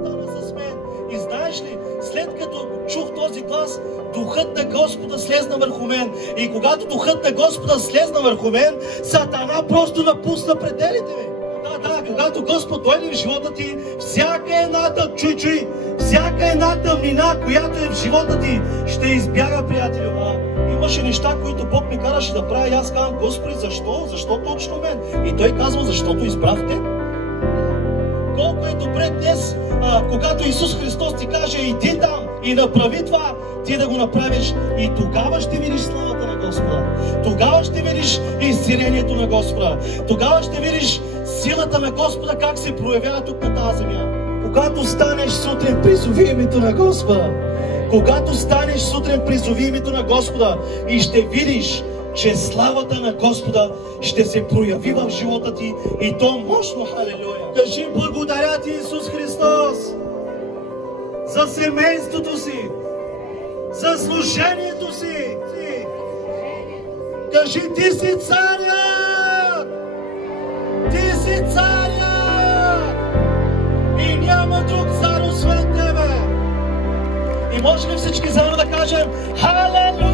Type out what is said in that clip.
стана с мен. И знаеш ли, след като чух този глас, Духът на Господа слезна върху мен. И когато Духът на Господа слезна върху мен, Сатана просто напусна пределите ми. Да, когато Господ дойде в живота ти, всяка една тъмнина, която е в живота ти, ще избяга, приятелю. Имаше неща, които Бог ми караше да правя и аз казвам: Господи, защо? Защо точно мен? И Той казва: защото избрахте. Колко е добре днес, когато Исус Христос ти каже: иди там и направи това, ти да го направиш, и тогава ще видиш славата на Господа. Тогава ще видиш изцелението на Господа. Тогава ще видиш силата на Господа как се проявява тук на тази земя. Когато станеш сутрин, призови името на Господа. Когато станеш сутрин, призови името на Господа и ще видиш, че славата на Господа ще се прояви в живота ти, и то мощно. Халелуя! Кажи: благодаря ти, Исус Христос, за семейството си, за служението си. Кажи: ти си царят! Ти си царят! И няма друг цар освен тебе. И може ли всички заедно да кажем: Халелуя!